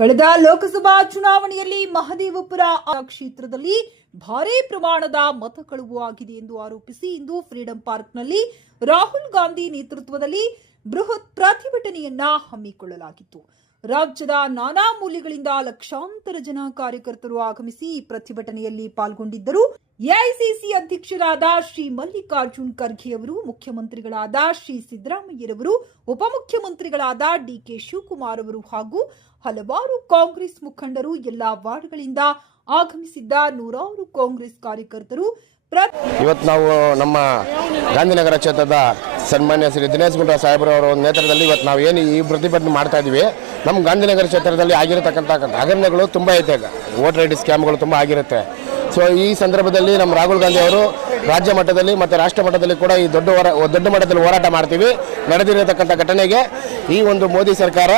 ಕಳೆದ ಲೋಕಸಭಾ ಚುನಾವಣೆಯಲ್ಲಿ ಮಹದೇವಪುರ ಕ್ಷೇತ್ರದಲ್ಲಿ ಭಾರೀ ಪ್ರಮಾಣದ ಮತ ಕಳುವು ಆಗಿದೆ ಎಂದು ಆರೋಪಿಸಿ ಇಂದು ಫ್ರೀಡಂ ಪಾರ್ಕ್ನಲ್ಲಿ ರಾಹುಲ್ ಗಾಂಧಿ ನೇತೃತ್ವದಲ್ಲಿ ಬೃಹತ್ ಪ್ರತಿಭಟನೆಯನ್ನ ಹಮ್ಮಿಕೊಳ್ಳಲಾಗಿತ್ತು. ರಾಜ್ಯದ ನಾನಾ ಮೂಲೆಗಳಿಂದ ಲಕ್ಷಾಂತರ ಜನ ಕಾರ್ಯಕರ್ತರು ಆಗಮಿಸಿ ಪ್ರತಿಭಟನೆಯಲ್ಲಿ ಪಾಲ್ಗೊಂಡಿದ್ದರು. ಎಐಸಿಸಿ ಅಧ್ಯಕ್ಷರಾದ ಶ್ರೀ ಮಲ್ಲಿಕಾರ್ಜುನ್ ಖರ್ಗೆ ಅವರು, ಮುಖ್ಯಮಂತ್ರಿಗಳಾದ ಶ್ರೀ ಸಿದ್ದರಾಮಯ್ಯರವರು, ಉಪಮುಖ್ಯಮಂತ್ರಿಗಳಾದ ಡಿಕೆ ಶಿವಕುಮಾರ್ ಅವರು ಹಾಗೂ ಹಲವಾರು ಕಾಂಗ್ರೆಸ್ ಮುಖಂಡರು ಎಲ್ಲ ವಾರ್ಡ್ಗಳಿಂದ ಆಗಮಿಸಿದ್ದ ನೂರಾರು ಕಾಂಗ್ರೆಸ್ ಕಾರ್ಯಕರ್ತರು ಇವತ್ತು ನಾವು ನಮ್ಮ ಗಾಂಧಿನಗರ ಕ್ಷೇತ್ರದ ಸನ್ಮಾನ್ಯ ಶ್ರೀ ದಿನೇಶ್ ಗುಂಡಾ ಒಂದು ನೇತೃತ್ವದಲ್ಲಿ ಇವತ್ತು ನಾವು ಏನು ಈ ಪ್ರತಿಭಟನೆ ಮಾಡ್ತಾ ಇದ್ದೀವಿ. ನಮ್ಮ ಗಾಂಧಿನಗರ ಕ್ಷೇತ್ರದಲ್ಲಿ ಆಗಿರತಕ್ಕಂಥ ಹಗರಣಗಳು ತುಂಬ ಐತೆ ವೋಟರ್ ಐ ಡಿ ಸ್ಕ್ಯಾಮ್ಗಳು ತುಂಬ ಆಗಿರುತ್ತೆ. ಸೊ ಈ ಸಂದರ್ಭದಲ್ಲಿ ನಮ್ಮ ರಾಹುಲ್ ಗಾಂಧಿ ಅವರು ರಾಜ್ಯ ಮಟ್ಟದಲ್ಲಿ ಮತ್ತು ರಾಷ್ಟ್ರ ಮಟ್ಟದಲ್ಲಿ ಕೂಡ ಈ ದೊಡ್ಡ ದೊಡ್ಡ ಮಟ್ಟದಲ್ಲಿ ಹೋರಾಟ ಮಾಡ್ತೀವಿ. ನಡೆದಿರತಕ್ಕಂಥ ಘಟನೆಗೆ ಈ ಒಂದು ಮೋದಿ ಸರ್ಕಾರ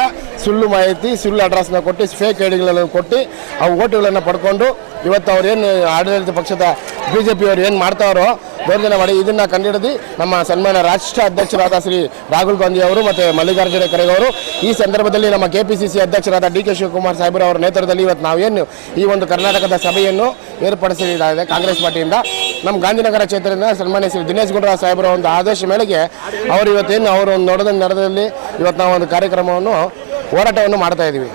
ಸುಳ್ಳು ಮಾಹಿತಿ, ಸುಳ್ಳು ಅಡ್ರೆಸ್ನ ಕೊಟ್ಟು ಫೇಕ್ ಐಡಿಗಳನ್ನು ಕೊಟ್ಟು, ಆ ಓಟುಗಳನ್ನು ಪಡ್ಕೊಂಡು ಇವತ್ತು ಅವ್ರೇನು ಆಡಳಿತ ಪಕ್ಷದ ಬಿ ಜೆ ಪಿಯವರು ಏನು ಮಾಡ್ತಾರೋ ದೌರ್ಜನ್ಯ ಮಾಡಿ ಇದನ್ನ ಕಂಡಿಡಿದು ನಮ್ಮ ಸನ್ಮಾನ ರಾಷ್ಟ್ರ ಅಧ್ಯಕ್ಷರಾದ ಶ್ರೀ ರಾಹುಲ್ ಗಾಂಧಿ ಅವರು ಮತ್ತು ಮಲ್ಲಿಕಾರ್ಜುನ ಖರ್ಗೆ ಅವರು. ಈ ಸಂದರ್ಭದಲ್ಲಿ ನಮ್ಮ ಕೆ ಅಧ್ಯಕ್ಷರಾದ ಡಿ ಕೆ ಶಿವಕುಮಾರ್ ಸಾಹೇಬ್ರ ಅವರ ನೇತೃತ್ವದಲ್ಲಿ ಇವತ್ತು ನಾವೇನು ಈ ಒಂದು ಕರ್ನಾಟಕದ ಸಭೆಯನ್ನು ಏರ್ಪಡಿಸಿದೆ ಕಾಂಗ್ರೆಸ್ ಪಾರ್ಟಿಯಿಂದ. ನಮ್ಮ ಗಾಂಧಿನಗರ ಕ್ಷೇತ್ರದಿಂದ ಸನ್ಮಾನ್ಯ ಶ್ರೀ ದಿನೇಶ್ ಗುಂಡೂರಾವ್ ಸಾಹೇಬರ ಒಂದು ಆದೇಶ ಮೇರೆಗೆ ಅವರು ಇವತ್ತೇನು ಅವರು ಒಂದು ನಡೆದ ನಡೆದಲ್ಲಿ ಇವತ್ತು ನಾವು ಒಂದು ಕಾರ್ಯಕ್ರಮವನ್ನು ಹೋರಾಟವನ್ನು ಮಾಡ್ತಾ ಇದ್ದೀವಿ.